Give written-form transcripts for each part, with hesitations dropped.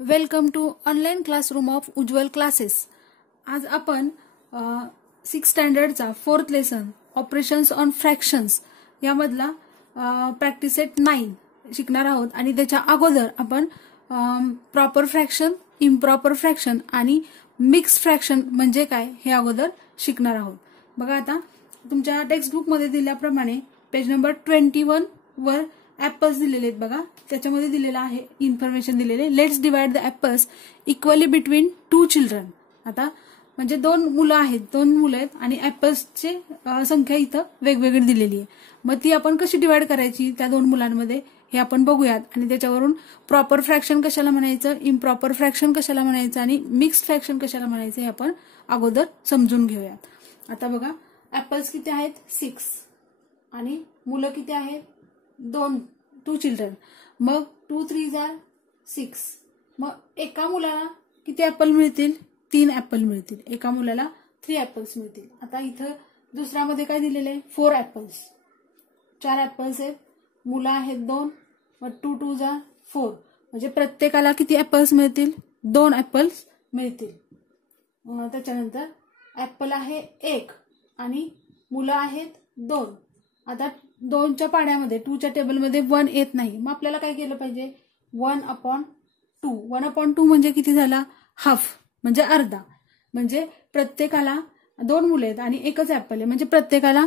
Welcome to online classroom of Ujjwal classes. आज आपण 6 स्टँडर्डचा 4th lesson operations on fractions यामधला प्रॅक्टिस सेट 9 शिकणार आहोत आणि त्याच्या अगोदर आपण प्रॉपर फ्रॅक्शन, इम्प्रॉपर फ्रॅक्शन आणि मिक्स फ्रॅक्शन म्हणजे काय हे अगोदर शिकणार आहोत। बघा आता तुमच्या टेक्स्टबुक मध्ये दिल्याप्रमाणे पेज नंबर 21 वर ऍपल्स दिलेले आहेत। बघा त्याच्यामध्ये दिलेलं आहे इन्फॉर्मेशन दिलेले, let's divide the apples equally between 2 children. आता म्हणजे दोन मुलं आहेत आणि ऍपल्सची संख्या इथं वेगवेगळी दिलेली आहे। मग ती आपण कशी डिवाइड करायची त्या दोन मुलांमध्ये हे आपण बघूयात आणि त्याच्यावरून प्रॉपर फ्रॅक्शन कशाला म्हणायचं, इम्प्रॉपर फ्रॅक्शन कशाला म्हणायचं आणि मिक्स्ड फ्रॅक्शन कशाला म्हणायचं हे आपण अगोदर समजून घेऊयात। आता बघा ऍपल्स किती आहेत 6 आणि मुलं किती आहेत 2 चिल्ड्रन। मग 2 3 जार 6। मग एका मुलाला किती ऍपल मिळतील 3 ऍपल मिळतील, एका मुलाला 3 ऍपल्स मिळतील। आता इथं दुसऱ्यामध्ये काय दिलेलं आहे 4 ऍपल्स, 4 ऍपल्स आहेत, मुलं आहेत 2, मग 2 2 जार 4 म्हणजे प्रत्येकाला किती ऍपल्स मिळतील 2 ऍपल्स मिळतील। त्याच्यानंतर ऍपल आहे 1 आणि मुलं आहेत 2। आता 2च्या पाड्यामध्ये 2च्या टेबलमध्ये 1 येत नाही, मग आपल्याला काय केलं पाहिजे 1/2। 1/2 म्हणजे किती झाला हाफ म्हणजे अर्धा, म्हणजे प्रत्येकाला 2 मुलं आहेत आणि एकच ऍपल आहे म्हणजे प्रत्येकाला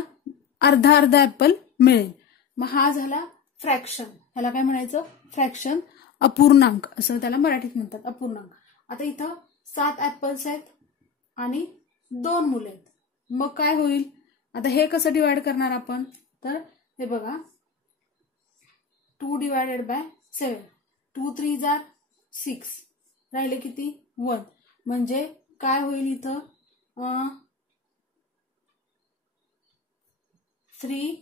अर्धा अर्धा ऍपल मिळेल। मग हा झाला फ्रॅक्शन, ह्याला काय म्हणायचं फ्रॅक्शन, अपूर्णांक असं त्याला मराठीत म्हणतात अपूर्णांक। आता इथं 7 ऍपल्स आहेत आणि 2 मुलं आहेत, मग काय होईल आता हे कसं डिवाइड करणार आपण, तर हे बघा 2 डिवायडेड बाय 7, 2 3 जार 6 राहिले किती 1 म्हणजे काय होईल इथं 3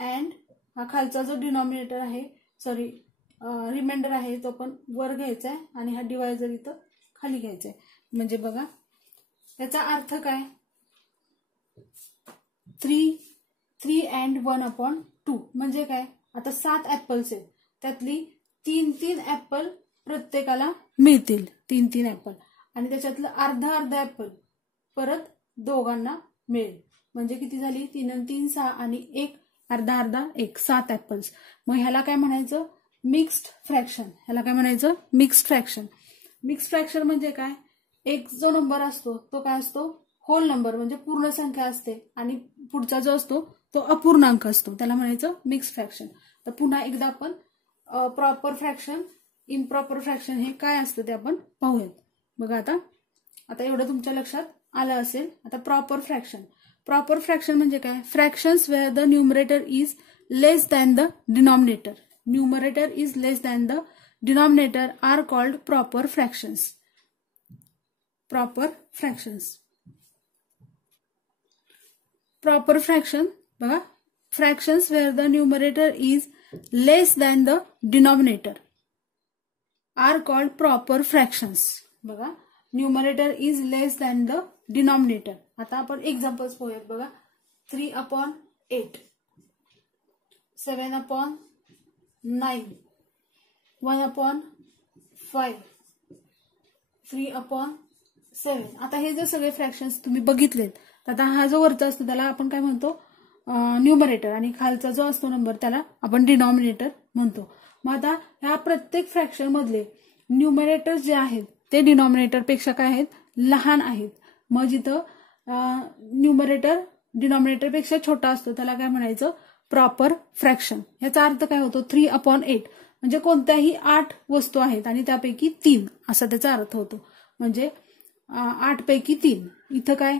अँड हा खालचा जो डिनॉमिनेटर आहे रिमाइंडर आहे तो पण वर घ्यायचा आहे आणि हा डिवायझर इथं खाली घ्यायचा आहे। म्हणजे बघा याचा अर्थ काय 3 अँड 1/2 म्हणजे काय आता 7 ऍपल्स आहेत त्यातली 3 ऍपल प्रत्येकाला मिळतील, 3 ऍपल आणि त्याच्यातलं अर्धा अर्धा ऍपल परत दोघांना मिळेल म्हणजे किती झाली 3 आणि 3 6 आणि 1 अर्धा अर्धा 1 7 ऍपल्स। मग ह्याला काय म्हणायचं मिक्स्ड फ्रॅक्शन, ह्याला काय म्हणायचं मिक्स्ड फ्रॅक्शन। मिक्स्ड फ्रॅक्शन म्हणजे काय एक जो नंबर असतो तो काय असतो होल नंबर म्हणजे पूर्ण संख्या असते आणि पुढचा जो असतो तो अपूर्णांक असतो, त्याला म्हणायचं मिक्स्ड फ्रॅक्शन। तर पुन्हा एकदा आपण प्रॉपर फ्रॅक्शन, इम्प्रॉपर फ्रॅक्शन हे काय असतं ते आपण पाहूयात। बघा आता एवढं तुमच्या लक्षात आलं असेल। आता प्रॉपर फ्रॅक्शन, प्रॉपर फ्रॅक्शन म्हणजे काय fractions where the numerator is less than the denominator, numerator is less than the denominator are called proper fractions. Proper fractions, proper fraction बघा fractions where the numerator is less than the denominator are called proper fractions. बघा numerator is less than the denominator. आता आपण examples पाहूयात। बघा 3/8, 7/9, 1/5, 3/7। आता हे जर सगळे फ्रॅक्शन्स तुम्ही बघितलेत तर आता हा जो वरचा असतो त्याला आपण काय म्हणतो न्यूमरेटर आणि खालचा जो असतो नंबर त्याला आपण डिनॉमिनेटर म्हणतो। मग आता ह्या प्रत्येक फ्रॅक्शन मधले न्यूमरेटर जे आहेत ते डिनॉमिनेटर पेक्षा काय आहेत लहान आहेत। मग जिथं न्यूमरेटर डिनॉमिनेटर पेक्षा छोटा असतो त्याला काय म्हणायचं प्रॉपर फ्रॅक्शन। याचा अर्थ काय होतो 3/8 म्हणजे कोणत्याही 8 वस्तू आहेत आणि त्यापैकी 3 असा त्याचा अर्थ होतो, म्हणजे 8 पैकी 3। इथं काय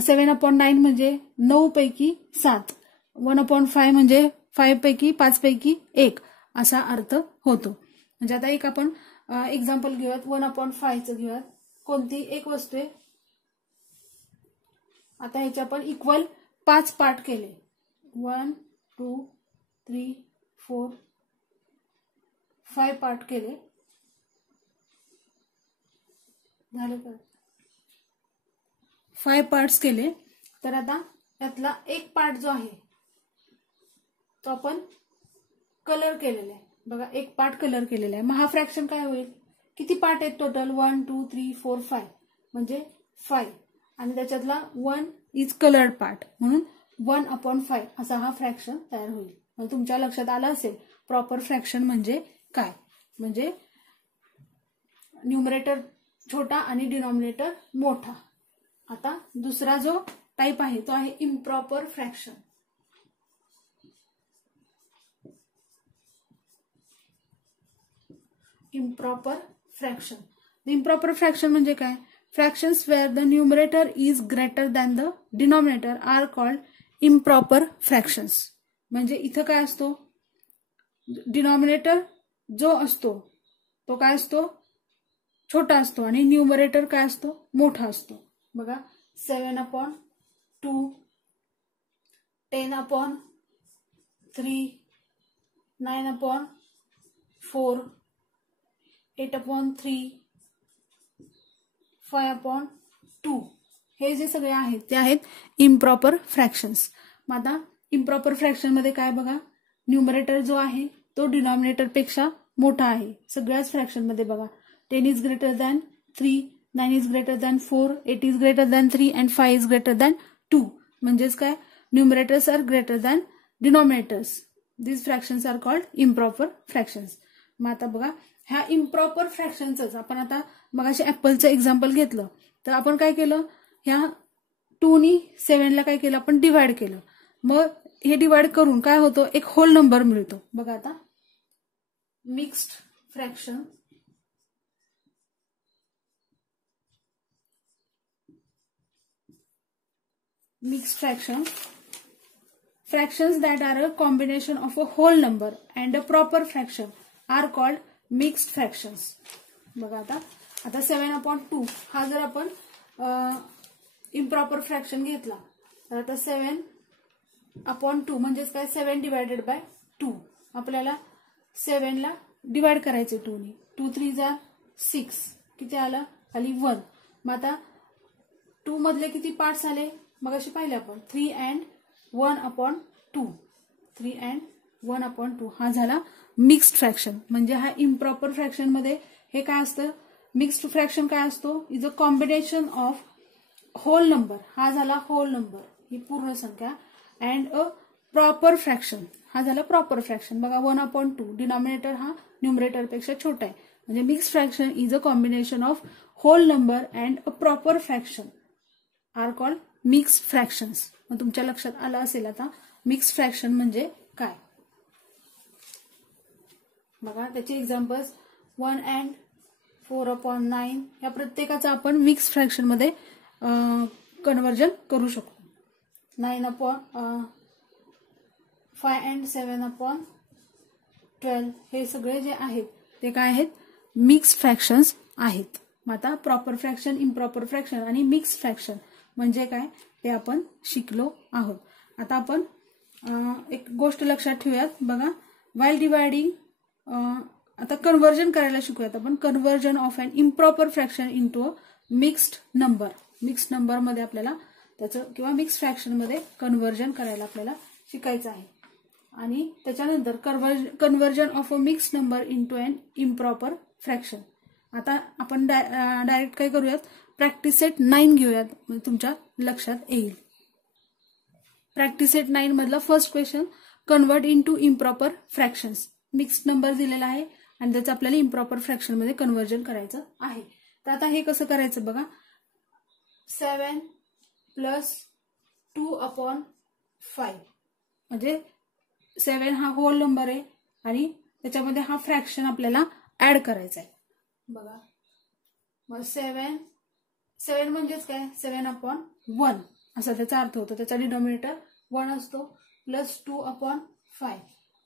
7/9 म्हणजे 9 पैकी 7, 1/5 म्हणजे 5 पैकी 5 पैकी 1 असा अर्थ होतो। म्हणजे आता एक आपण एक्झाम्पल घेऊयात 1/5 घेऊयात, कोणती एक वस्तू आहे। आता ह्याचे आपण इक्वल 5 पार्ट केले 1 2 3 4 5 पार्ट केले, झाले का 5 पार्ट्स केले। तर आता त्यातला एक पार्ट जो आहे तो आपण कलर केलेला आहे। बघा एक पार्ट कलर केलेला आहे, मग हा फ्रॅक्शन काय होईल किती पार्ट आहेत टोटल 1 2 3 4 5 म्हणजे 5 आणि त्याच्यातला 1 इज कलर्ड पार्ट म्हणून 1/5 असा हा फ्रॅक्शन तयार होईल. म्हणजे तुमच्या लक्षात आलं असेल प्रॉपर फ्रॅक्शन म्हणजे काय. म्हणजे न्यूमरेटर छोटा आणि डिनॉमिनेटर मोठा. आता दुसरा जो टाइप आहे तो आहे improper fraction. Improper fraction. Improper fraction म्हणजे काय. Fractions where the numerator is greater than the denominator are called improper fractions. म्हणजे इथं काय असतो, डिनॉमिनेटर जो असतो तो काय असतो, छोटा असतो आणि न्यूमरेटर काय असतो, मोठा असतो. बघा 7/2, 10/3, 9/4, 8/3, 5/2 हे जे सगळे आहेत ते आहेत इम्प्रॉपर फ्रॅक्शन्स. मग आता इम्प्रॉपर फ्रॅक्शन मध्ये काय बघा, न्यूमरेटर जो आहे तो डिनॉमिनेटर पेक्षा मोठा आहे सगळ्याच फ्रॅक्शन मध्ये. बघा 10 is greater than 3, 9 is greater than 4, 8 is greater than 3 and 5 is greater than 2. म्हणजेच काय, numerators are greater than denominators. These fractions are called improper fractions. मग आता बघा ह्या इम्प्रॉपर फ्रॅक्शनच आपण आता मगाशी ऍपलचं एक्झाम्पल घेतलं तर आपण काय केलं, ह्या 2 नी 7 ला काय केलं, आपण डिवाइड केलं. मग हे डिवाइड करून काय होतं, एक होल नंबर मिळतो. बघा आता mixed fraction. Mixed fraction. Fractions that are a combination of a whole number and a proper fraction are called mixed fractions. बघा आता 7/2 हा जर आपण इम्प्रॉपर फ्रॅक्शन घेतला तर आता 7/2 म्हणजेच काय, 7 डिवायडेड बाय 2. आपल्याला 7 ला डिवाइड करायचे 2 ने. 2 3 जा 6, किती आला, खाली 1. मग आता 2 मधले किती पार्ट्स आले, मग अशी पाहिले आपण 3 and 1/2. 3 and 1/2 हा झाला मिक्स्ड फ्रॅक्शन. म्हणजे हा इम्प्रॉपर फ्रॅक्शन मध्ये हे काय असतं, मिक्स्ड फ्रॅक्शन काय असतो, is a combination of whole number. हा झाला होल नंबर, ही पूर्ण संख्या. अँड अ प्रॉपर फ्रॅक्शन हा झाला प्रॉपर फ्रॅक्शन. बघा 1/2 डिनॉमिनेटर हा न्यूमरेटर पेक्षा छोटा आहे. म्हणजे mixed fraction is a combination of whole number and a proper fraction are called mixed fractions. मग तुमच्या लक्षात आलं असेल आता मिक्स्ड फ्रॅक्शन म्हणजे काय. बघा त्याचे एक्झाम्पल्स 1 and 4/9 या प्रत्येकाचं आपण मिक्स्ड फ्रॅक्शन मध्ये कन्वर्जन करू शकतो. 5 and 7/12 हे सगळे जे आहेत ते काय आहेत, मिक्स्ड फ्रॅक्शन्स आहेत. मग आता प्रॉपर फ्रॅक्शन, इम्प्रॉपर फ्रॅक्शन आणि मिक्स्ड फ्रॅक्शन म्हणजे काय ते आपण शिकलो आहोत. आता आपण एक गोष्ट लक्षात ठेवूयात. बघा वाईल डिवायडिंग, आता कन्वर्जन करायला शिकूयात आपण. Conversion of an improper fraction into a mixed number. Mixed number मध्ये आपल्याला त्याचं किंवा मिक्स्ड फ्रॅक्शन मध्ये कन्वर्जन करायला आपल्याला शिकायचं आहे. आणि त्याच्यानंतर conversion of a mixed number into an improper fraction. आता आपण डायरेक्ट काय करूयात, प्रॅक्टिस सेट 9 घेऊयात, तुमच्या लक्षात येईल. प्रॅक्टिस सेट 9 मधला first question, convert into improper fractions. Mixed number दिलेला आहे आणि त्याचं आपल्याला इम्प्रॉपर फ्रॅक्शन मध्ये कन्वर्जन करायचं आहे. तर आता हे कसं करायचं बघा, 7 + 2/5 म्हणजे 7 हा होल नंबर आहे आणि त्याच्यामध्ये हा फ्रॅक्शन आपल्याला ऍड करायचा आहे. बघा मग 7 म्हणजेच काय, 7/1 असा त्याचा अर्थ होतो. त्याचा डिनॉमिनेटर 1 असतो प्लस 2/5.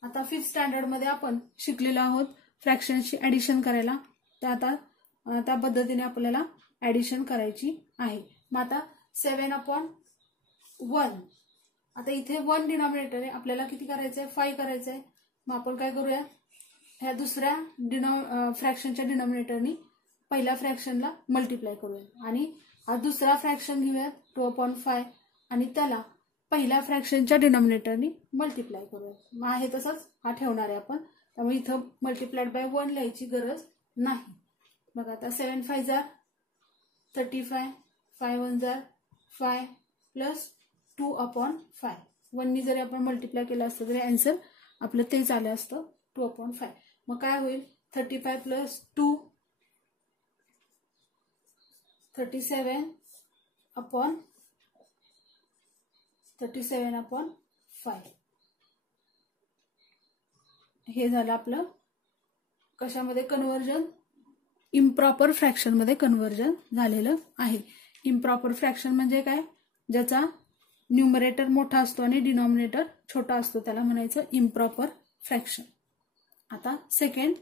आता 5th स्टँडर्ड मध्ये आपण शिकलेलो आहोत फ्रॅक्शन्सची ऍडिशन करायला. तर आता त्या पद्धतीने आपल्याला ऍडिशन करायची आहे. मग आता 7/1, आता इथे 1 डिनॉमिनेटर आहे, आपल्याला किती करायचंय, 5 करायचंय. मग आपण काय करूया, ह्या दुसऱ्या फ्रॅक्शनच्या डिनॉमिनेटरनी पहिल्या फ्रॅक्शनला मल्टिप्लाय करूया आणि हा दुसरा फ्रॅक्शन घेऊया 2/5 आणि त्याला पहिल्या फ्रॅक्शनच्या डिनॉमिनेटरनी मल्टिप्लाय करूया. मग आहे तसंच हा ठेवणार आहे आपण, त्यामुळे इथं मल्टिप्लाइड बाय 1 लिहायची गरज नाही. बघा आता 7 5 जार 35, 5 1 जार 5 प्लस 2/5. 1 नी जरी आपण मल्टिप्लाय केलं असतं तरी आन्सर आपलं तेच आलं असतं 2/5. मग काय होईल 35 प्लस 2 37/5. हे झालं आपलं कशामध्ये कन्व्हर्जन, इम्प्रॉपर फ्रॅक्शन मध्ये कन्व्हर्जन झालेलं आहे. इम्प्रॉपर फ्रॅक्शन म्हणजे काय, ज्याचा न्यूमरेटर मोठा असतो आणि डिनॉमिनेटर छोटा असतो त्याला म्हणायचं इम्प्रॉपर फ्रॅक्शन. आता सेकंड,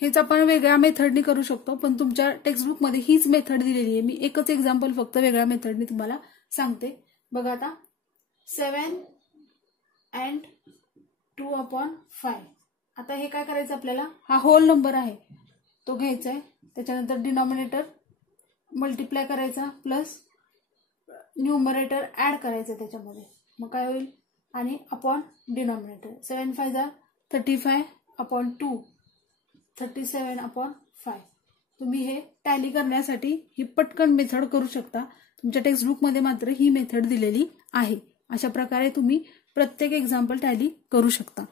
हेच आपण वेगळ्या मेथडनी करू शकतो, पण तुमच्या टेक्स्टबुक मध्ये हीच मेथड दिलेली आहे. मी एकच एक्झाम्पल फक्त वेगळ्या मेथडनी तुम्हाला सांगते. बघा आता 7 and 2/5. आता हे काय करायचं आपल्याला, हा होल नंबर आहे तो घ्यायचा आहे, त्याच्यानंतर डिनॉमिनेटर मल्टिप्लाय करायचा प्लस न्यूमरेटर ऍड करायचं त्याच्यामध्ये. मग काय होईल आणि अपॉन डिनॉमिनेटर 7 5 जार 35/2 37/5. तुम्ही हे टॅली करण्यासाठी ही पटकन मेथड करू शकता. तुमच्या टेक्स्टबुक मध्ये मात्र ही मेथड दिलेली आहे. अशा प्रकारे तुम्ही प्रत्येक एक्झाम्पल टॅली करू शकता.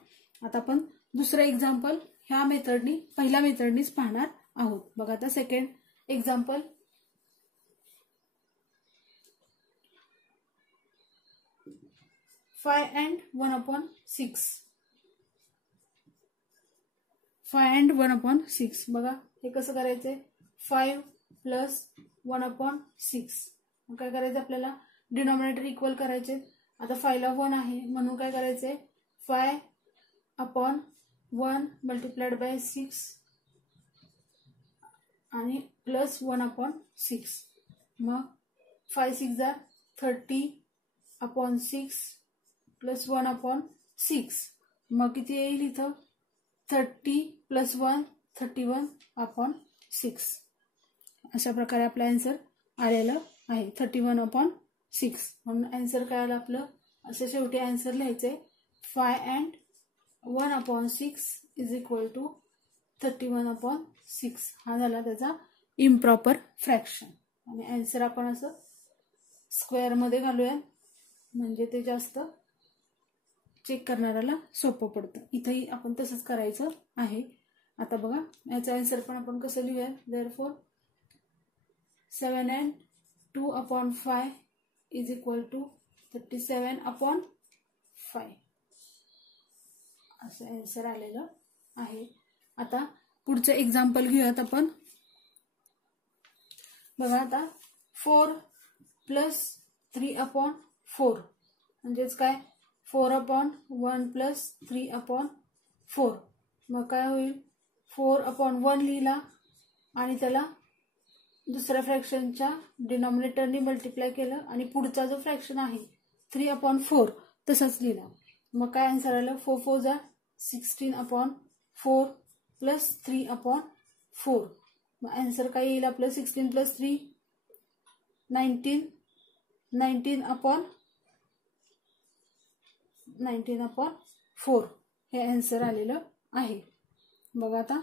आता आपण दुसरं एक्झाम्पल ह्या मेथडनी पहिल्या मेथडनीच पाहणार आहोत. बघा आता सेकंड एक्झाम्पल, 5 and 1/6. 5 and 1/6. बघा हे कसं करायचंय, 5 प्लस 1/6. मग काय करायचं आपल्याला, डिनॉमिनेटर इक्वल करायचे. आता 5 ला 1 आहे म्हणून काय करायचंय 5/1 मल्टिप्लाइड बाय 6 आणि प्लस 1/6. मग 5 6 जार 30/6 प्लस 1/6. मग किती येईल इथं 30 प्लस 1 31/6. अशा प्रकारे आपलं आन्सर आलेलं आहे 31/6. म्हणून आन्सर काय आलं आपलं, असं शेवटी आन्सर लिहायचंय 5 and 1/6 इज इक्वल टू 31/6. हा झाला त्याचा इम्प्रॉपर फ्रॅक्शन. आणि आन्सर आपण असं स्क्वेअर मध्ये घालूया म्हणजे ते जास्त चेक करणाऱ्याला सोपं पडतं. इथंही आपण तसंच करायचं आहे. आता बघा याचा आन्सर पण आपण कसं लिहूया, therefore 7 and 2/5 is equal to 37/5. असं आन्सर आलेलं आहे. आता पुढचं एक्झाम्पल घेऊयात आपण. बघा आता 4 प्लस 3/4 म्हणजेच काय 4/1 प्लस 3/4. मग काय होईल 4/1 लिहिला आणि त्याला दुसऱ्या फ्रॅक्शनच्या डिनॉमिनेटरनी मल्टिप्लाय केलं आणि पुढचा जो फ्रॅक्शन आहे 3/4 तसंच लिहिला. मग काय आन्सर आलं 4 4 जार 16/4 प्लस 3/4. मग आन्सर काय येईल आपलं 16 प्लस 3 19 19/4 हे आन्सर आलेलं आहे. बघा आता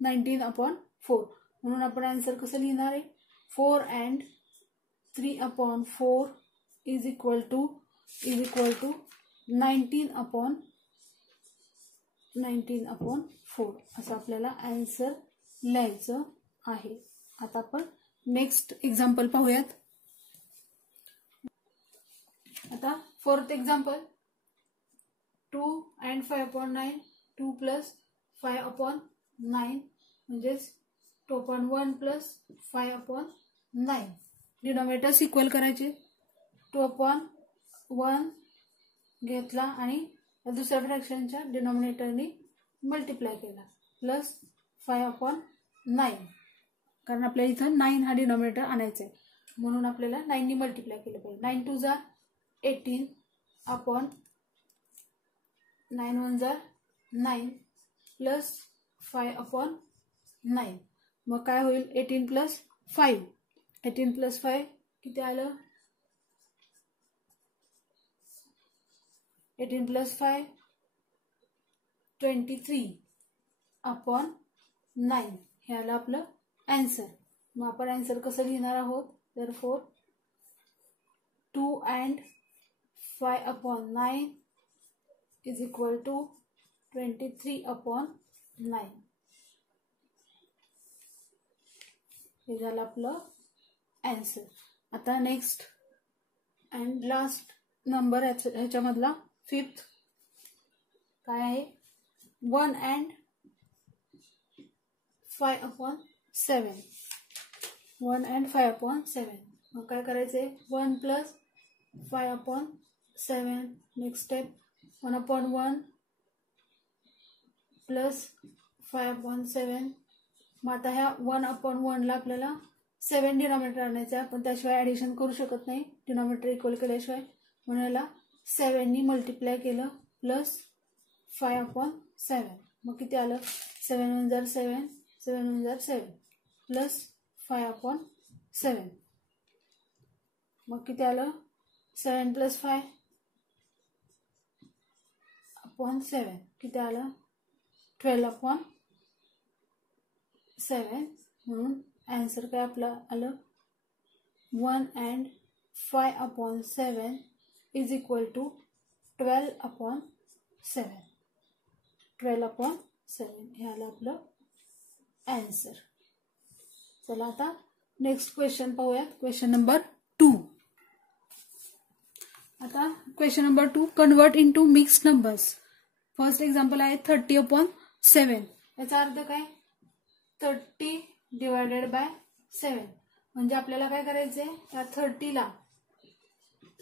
19/4 म्हणून आपण आन्सर कसं लिहिणार आहे 4 and 3/4 इज इक्वल टू 19/4 असं आपल्याला आन्सर लिहायचं आहे. आता आपण नेक्स्ट एक्झाम्पल पाहूयात. आता फोर्थ एक्झाम्पल 2 and 5/9 2 प्लस 5/9 म्हणजेच 2/1 प्लस 5/9. डिनॉमिनेटर्स इक्वल करायचे. 2/1 घेतला आणि दुसऱ्या फ्रॅक्शनच्या डिनॉमिनेटरनी मल्टिप्लाय केला प्लस 5/9. कारण आपल्याला इथं 9 हा डिनॉमिनेटर आणायचा आहे म्हणून आपल्याला 9 नी मल्टिप्लाय केलं पाहिजे. 9 2 जार 18/9 1 जार 9 प्लस 5/9. मग काय होईल 18 प्लस 5 किती आलं 18 प्लस 5 23/9 हे आलं आपलं आन्सर. मग आपण आन्सर कसं लिहिणार आहोत, therefore 2 and 5/9 is equal to 23/9. हे झालं आपलं आन्सर. आता नेक्स्ट अँड लास्ट नंबर ह्याच्यामधला 5th काय आहे, 1 and 5/7. 1 and 5/7. मग काय करायचंय, 1 + 5/7. Next step 1/1 + 5/7. मग आता ह्या 1/1 ला आपल्याला 7 डिनॉमिनेटर आणायचं आहे. आपण त्याशिवाय ऍडिशन करू शकत नाही डिनॉमिनेटर इक्वल केल्याशिवाय. म्हणून याला 7 नी मल्टिप्लाय केलं प्लस 5/7. मग किती आलं, 7 × 1 = 7, 7 × 1 = 7 प्लस 5/7. मग किती आलं, 7 + 5/7 किती आलं, 12/7. म्हणून आन्सर काय आपलं आलं, 1 and 5/7 is equal to 12/7. 12/7 हे आलं आपलं आन्सर. चला आता नेक्स्ट क्वेश्चन पाहूयात, क्वेश्चन नंबर 2. आता question number 2, convert into mixed numbers. First example आहे 30/7. याचा अर्थ काय, 30/7. म्हणजे आपल्याला काय करायचंय, त्या 30 ला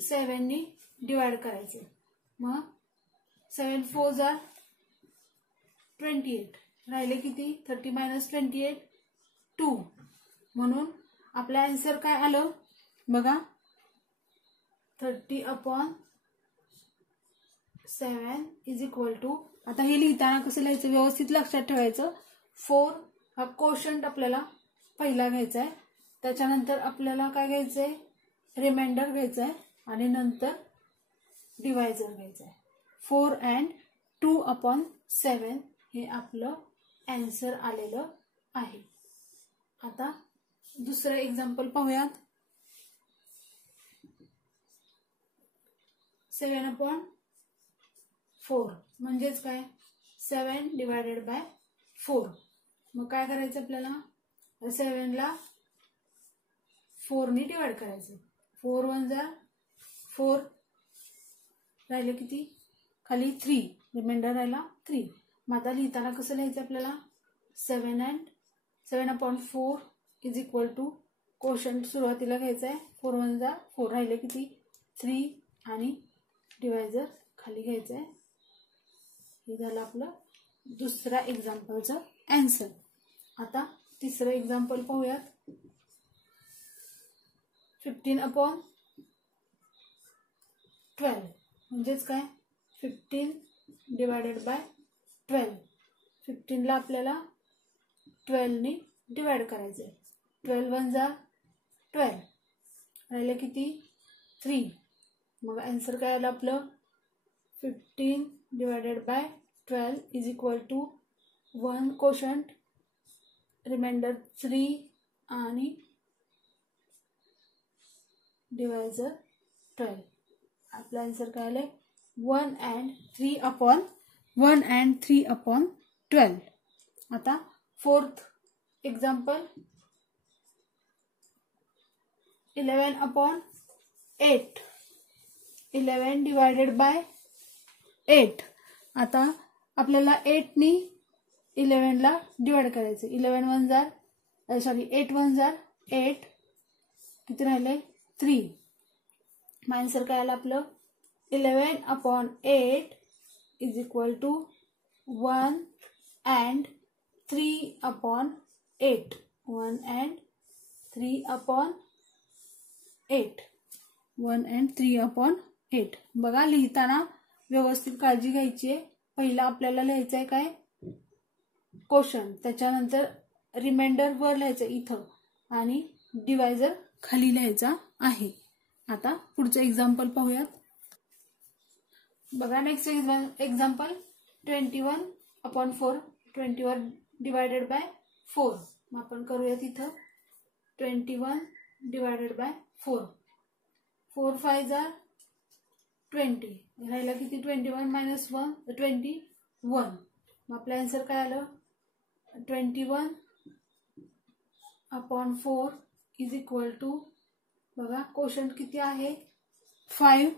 7 नी डिवाइड करायचे. मग 7 × 4 = 28. राहिले किती, 30 - 28 2. म्हणून आपला आन्सर काय आलं बघा, 30/7 is equal to, आता हे लिहिताना कसं लिहायचं व्यवस्थित लक्षात ठेवायचं. 4 हा कोशंट आपल्याला पहिला घ्यायचा आहे, त्याच्यानंतर आपल्याला काय घ्यायचंय, रिमाइंडर घ्यायचा आहे आणि नंतर डिवायझर घ्यायचा आहे. 4 and 2/7 हे आपलं आन्सर आलेलं आहे. आता दुसरं एक्झाम्पल पाहूयात. 7/4 म्हणजेच काय, 7/4. मग काय करायचं आपल्याला, 7 ला 4 नी डिवाइड करायचं. 4 × 1 = 4. राहिले किती, खाली 3, रिमाइंडर राहिला 3. मग आता लिहिताना कसं लिहायचं आपल्याला, 7/4 is equal to, कोशंट सुरुवातीला घ्यायचा आहे, 4 × 1 = 4. राहिले किती, 3 आणि डिवायझर खाली घ्यायचं आहे. हे झालं आपलं दुसऱ्या एक्झाम्पलचं आन्सर. आता तिसरं एक्झाम्पल पाहूयात. 15/12 म्हणजेच काय, 15/12. 15 ला आपल्याला 12 नी डिवाइड करायचंय. 12 × 1 = 12. राहिले किती, 3. मग आन्सर काय आलं आपलं, 15/12 is equal to 1 quotient, remainder 3 आणि डिवायझर 12. आपलं आन्सर काय आलंय, 1 and 3/12. आता फोर्थ एक्झाम्पल 11/8. 11/8. आता आपल्याला 8 नी 11 ला डिवाइड करायचं. 8 × 1 = 8. किती राहिले, 3. मग आन्सर काय आलं आपलं, 11/8 is equal to 1 and 3/8. 1 and 3/8. 1 and 3/8. बघा लिहिताना व्यवस्थित काळजी घ्यायची आहे. पहिला आपल्याला लिहायचं आहे काय, कोशंट, त्याच्यानंतर रिमाइंडर वर लिहायचं इथं आणि डिवायझर खाली लिहायचा आहे. आता पुढचं एक्झाम्पल पाहूयात. बघा next example 21 upon 4 21 divided by 4. मग आपण करूया तिथं 21 डिवायडेड बाय 4. 4 5 जार 20. राहिला किती 21 मायनस 1 21. मग आपला आन्सर काय आलं 21 अपॉन 4 इज इक्वल टू बघा क्वोशंट किती आहे 5.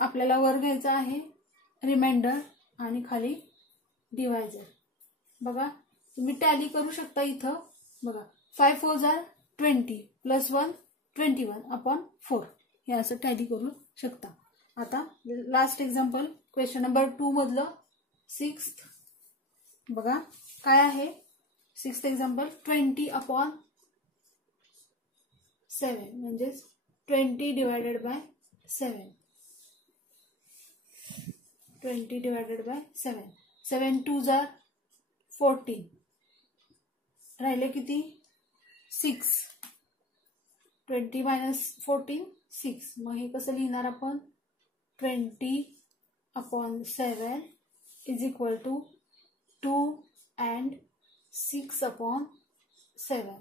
आपल्याला वर घ्यायचा आहे रिमाइंडर आणि खाली डिवायझर. बघा तुम्ही टॅली करू शकता इथं. बघा 5 4 जार 20 प्लस 1 21 अपॉन 4 हे असं टॅली करू शकता. आता लास्ट एक्झाम्पल क्वेश्चन नंबर 2 मधलं 6th. बघा काय आहे 6th एक्झाम्पल 20 अपॉन 7 म्हणजेच 20 डिवायडेड बाय 7. 20 divided by 7. 7 2 जार 14. राहिले किती 6. 20 मायनस 14 6. मग हे कसं लिहिणार आपण 20 upon 7 is equal to 2 and 6 upon 7.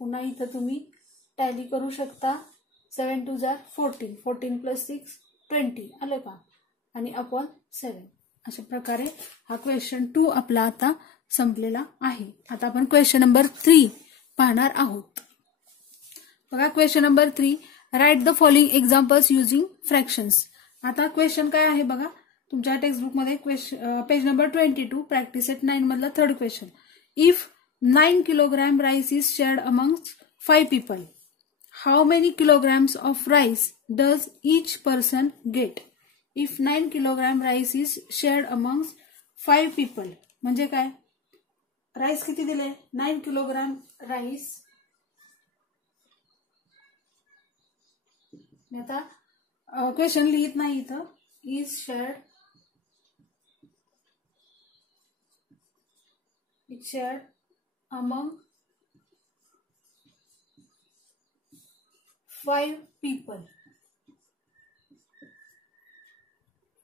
पुन्हा इथं तुम्ही टॅली करू शकता. 7 2 जार 14. 14 प्लस 6 20 आलं का आणि अपॉन 7. अशा प्रकारे हा क्वेश्चन 2 आपला आता संपलेला आहे. आता आपण क्वेश्चन नंबर 3 पाहणार आहोत. बघा question number 3 write the following examples using fractions. आता क्वेश्चन काय आहे बघा तुमच्या टेक्स्टबुक मध्ये पेज नंबर 22 प्रॅक्टिस सेट 9 मधला 3rd question. If 9 kilogram rice is shared amongst 5 people how many kilograms of rice does each person get. If 9 kilogram rice is shared amongst 5 people म्हणजे काय rice किती दिले 9 kilogram rice. आता question लिहित नाही इथं. Is shared among 5 people.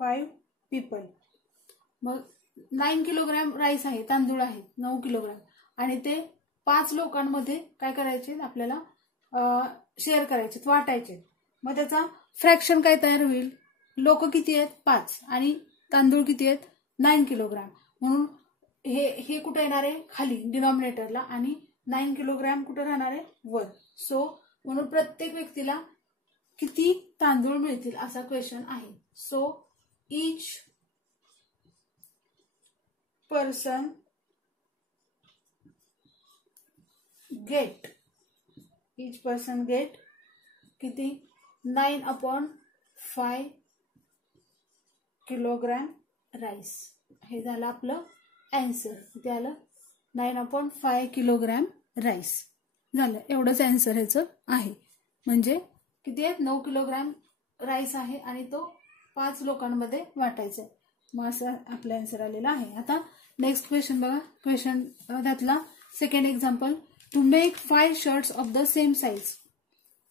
5 people. मग 9 kilogram rice आहे तांदूळ आहेत 9 किलोग्राम आणि ते 5 लोकांमध्ये काय करायचे आपल्याला शेअर करायचे वाटायचे. मग त्याचा फ्रॅक्शन काय तयार होईल लोक किती आहेत 5 आणि तांदूळ किती आहेत 9 किलोग्राम. म्हणून हे कुठे येणार आहे खाली डिनॉमिनेटरला आणि 9 किलोग्राम कुठे राहणार आहे वर. सो म्हणून प्रत्येक व्यक्तीला किती तांदूळ मिळतील असा क्वेश्चन आहे. सो ईच पर्सन गेट किती 9 अपॉन 5 किलोग्राम राईस. हे झालं आपलं आन्सर. किती आलं 9 अपॉन 5 किलोग्राम राईस झालं. एवढंच आन्सर ह्याचं आहे. म्हणजे किती आहेत 9 किलोग्राम राईस आहे आणि तो 5 लोकांमध्ये वाटायचा आहे. मग असं आपला आन्सर आलेला आहे. आता नेक्स्ट क्वेश्चन बघा. क्वेश्चन त्यातला 2nd example to make 5 shirts of the same size.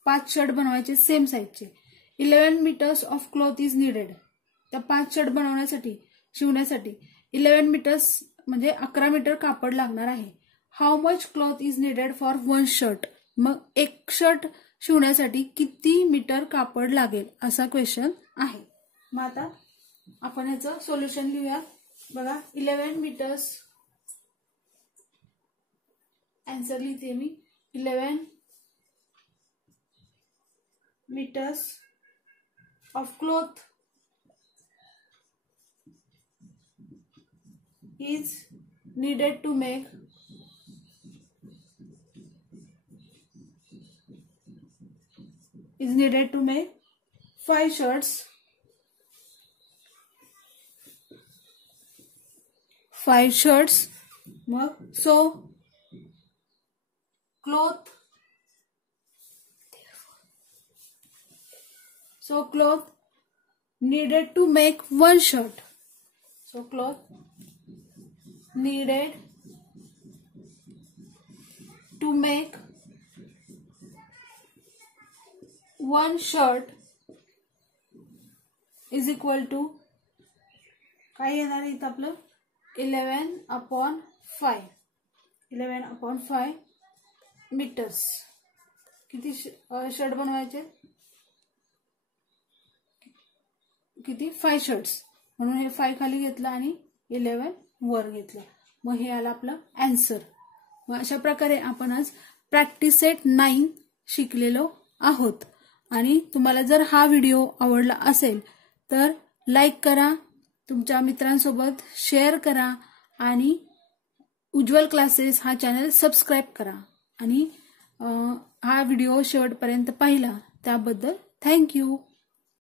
5 shirt बनवायचे सेम साईजचे. 11 meters of cloth is needed. त्या 5 शर्ट बनवण्यासाठी शिवण्यासाठी 11 मीटर्स म्हणजे 11 मीटर कापड लागणार आहे. How much cloth is needed for 1 shirt. मग एक शर्ट शिवण्यासाठी किती मीटर कापड लागेल असा क्वेश्चन आहे. मग आता आपण ह्याचं सोल्युशन लिहूया. बघा 11 मीटर्स आन्सर लिहिते मी. 11 meters of cloth is needed to make 5 shirts. 5 shirts. So cloth needed to make 1 shirt. So cloth needed to make 1 shirt is equal to काय येणार आहे इथं आपलं 11/5 11/5 मीटर्स. किती शर्ट बनवायचे? किती? 5 शर्ट्स. म्हणून हे 5 खाली घेतलं आणि 11 वर घेतलं. मग हे आलं आपलं आन्सर. मग अशा प्रकारे आपण आज प्रॅक्टिस सेट 9 शिकलेलो आहोत. आणि तुम्हाला जर हा व्हिडिओ आवडला असेल तर लाईक करा, तुमच्या मित्रांसोबत शेअर करा आणि उज्ज्वल क्लासेस हा चॅनल सबस्क्राईब करा. आणि हा व्हिडिओ शेवटपर्यंत पाहिला त्याबद्दल थँक्यू.